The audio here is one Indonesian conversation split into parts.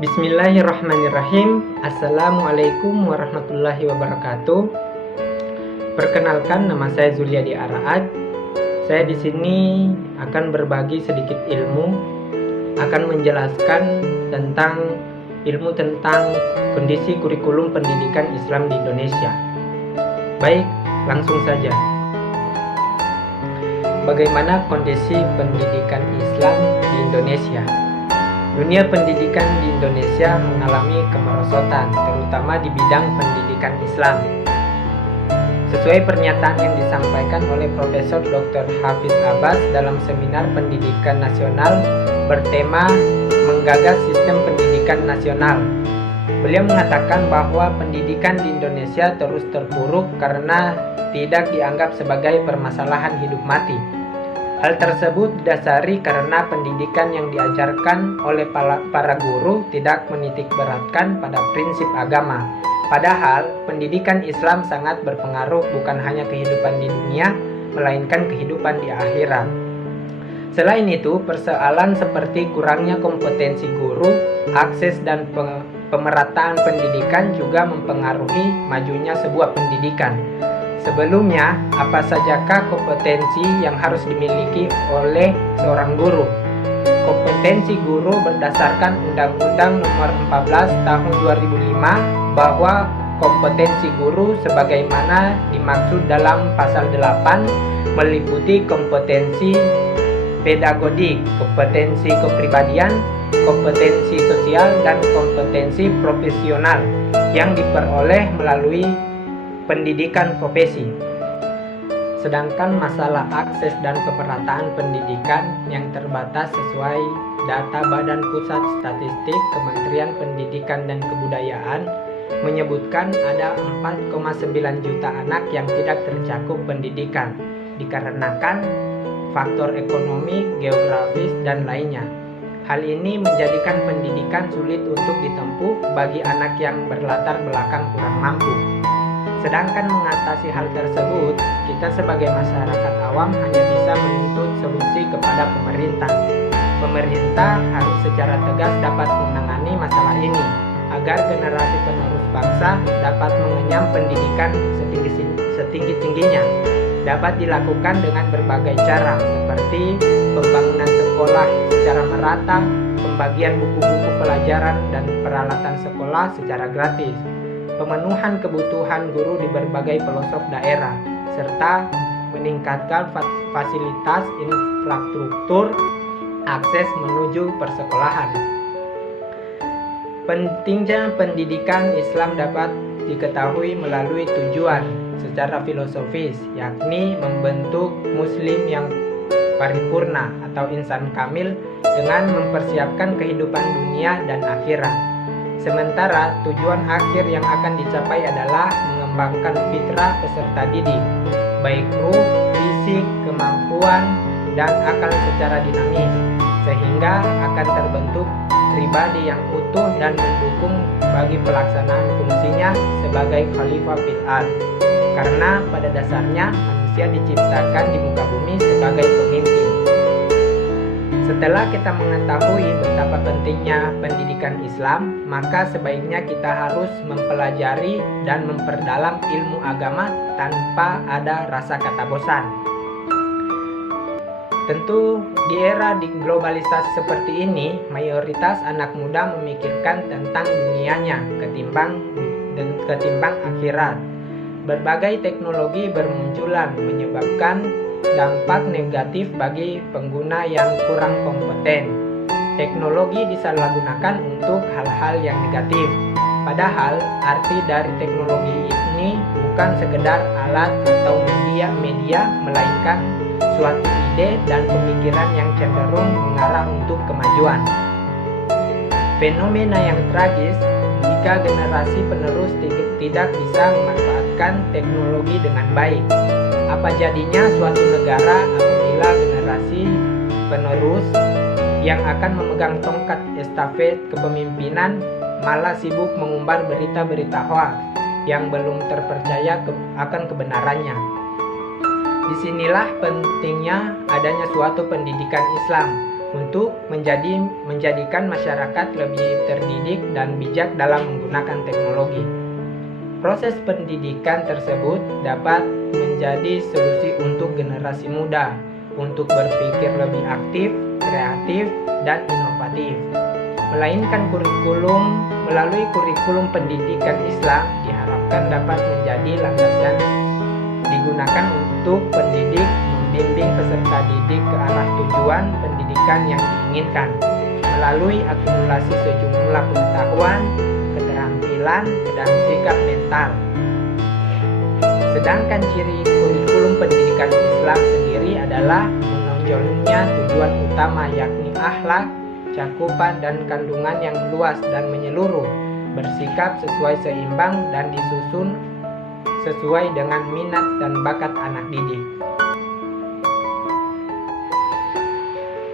Bismillahirrahmanirrahim. Assalamualaikum warahmatullahi wabarakatuh. Perkenalkan, nama saya Zuliadi Araad. Saya di sini akan berbagi sedikit ilmu, akan menjelaskan tentang ilmu tentang kondisi kurikulum pendidikan Islam di Indonesia. Baik, langsung saja. Bagaimana kondisi pendidikan Islam di Indonesia? Dunia pendidikan di Indonesia mengalami kemerosotan, terutama di bidang pendidikan Islam. Sesuai pernyataan yang disampaikan oleh Profesor Dr. Hafiz Abbas dalam seminar pendidikan nasional bertema Menggagas Sistem Pendidikan Nasional. Beliau mengatakan bahwa pendidikan di Indonesia terus terpuruk karena tidak dianggap sebagai permasalahan hidup mati. Hal tersebut didasari karena pendidikan yang diajarkan oleh para guru tidak menitik beratkan pada prinsip agama. Padahal pendidikan Islam sangat berpengaruh bukan hanya kehidupan di dunia, melainkan kehidupan di akhirat. Selain itu, persoalan seperti kurangnya kompetensi guru, akses dan pemerataan pendidikan juga mempengaruhi majunya sebuah pendidikan. Sebelumnya, apa sajakah kompetensi yang harus dimiliki oleh seorang guru? Kompetensi guru berdasarkan Undang-Undang Nomor 14 Tahun 2005 bahwa kompetensi guru sebagaimana dimaksud dalam pasal 8 meliputi kompetensi pedagodik, kompetensi kepribadian, kompetensi sosial, dan kompetensi profesional yang diperoleh melalui pendidikan profesi. Sedangkan masalah akses dan pemerataan pendidikan yang terbatas sesuai data Badan Pusat Statistik Kementerian Pendidikan dan Kebudayaan menyebutkan ada 4,9 juta anak yang tidak tercakup pendidikan dikarenakan faktor ekonomi, geografis, dan lainnya. Hal ini menjadikan pendidikan sulit untuk ditempuh bagi anak yang berlatar belakang kurang mampu. Sedangkan mengatasi hal tersebut, kita sebagai masyarakat awam hanya bisa menuntut solusi kepada pemerintah. Pemerintah harus secara tegas dapat menangani masalah ini, agar generasi penerus bangsa dapat mengenyam pendidikan setinggi-tingginya. Dapat dilakukan dengan berbagai cara, seperti pembangunan sekolah secara merata, pembagian buku-buku pelajaran dan peralatan sekolah secara gratis, pemenuhan kebutuhan guru di berbagai pelosok daerah, serta meningkatkan fasilitas infrastruktur akses menuju persekolahan. Pentingnya pendidikan Islam dapat diketahui melalui tujuan secara filosofis, yakni membentuk muslim yang paripurna atau insan kamil dengan mempersiapkan kehidupan dunia dan akhirat. Sementara tujuan akhir yang akan dicapai adalah mengembangkan fitrah peserta didik, baik ruh, fisik, kemampuan, dan akal secara dinamis, sehingga akan terbentuk pribadi yang utuh dan mendukung bagi pelaksanaan fungsinya sebagai khalifah fil ard. Karena pada dasarnya manusia diciptakan di muka bumi sebagai pemimpin. Setelah kita mengetahui betapa pentingnya pendidikan Islam, maka sebaiknya kita harus mempelajari dan memperdalam ilmu agama tanpa ada rasa kata bosan. Tentu di era globalisasi seperti ini, mayoritas anak muda memikirkan tentang dunianya ketimbang akhirat. Berbagai teknologi bermunculan menyebabkan dampak negatif bagi pengguna yang kurang kompeten. Teknologi disalahgunakan untuk hal-hal yang negatif. Padahal arti dari teknologi ini bukan sekedar alat atau media, melainkan suatu ide dan pemikiran yang cenderung mengarah untuk kemajuan. Fenomena yang tragis jika generasi penerus tidak bisa memanfaatkan teknologi dengan baik. Apa jadinya suatu negara apabila generasi penerus yang akan memegang tongkat estafet kepemimpinan malah sibuk mengumbar berita-berita hoaks yang belum terpercaya akan kebenarannya. Disinilah pentingnya adanya suatu pendidikan Islam untuk menjadikan masyarakat lebih terdidik dan bijak dalam menggunakan teknologi. Proses pendidikan tersebut dapat menjadi solusi untuk generasi muda untuk berpikir lebih aktif, kreatif, dan inovatif. Melalui kurikulum pendidikan Islam diharapkan dapat menjadi landasan digunakan untuk pendidik membimbing peserta didik ke arah tujuan pendidikan yang diinginkan melalui akumulasi sejumlah pengetahuan, keterampilan, dan sikap mental. Sedangkan ciri kurikulum pendidikan Islam sendiri adalah menonjolnya tujuan utama yakni akhlak, cakupan dan kandungan yang luas dan menyeluruh, bersikap sesuai seimbang dan disusun sesuai dengan minat dan bakat anak didik.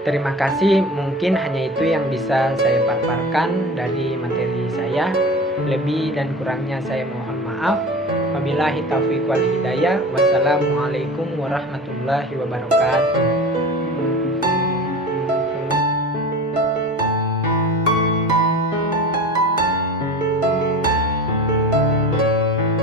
Terima kasih, mungkin hanya itu yang bisa saya paparkan dari materi saya. Lebih dan kurangnya saya mohon maaf. Wabillahi taufiq wal hidayah. Wassalamualaikum warahmatullahi wabarakatuh.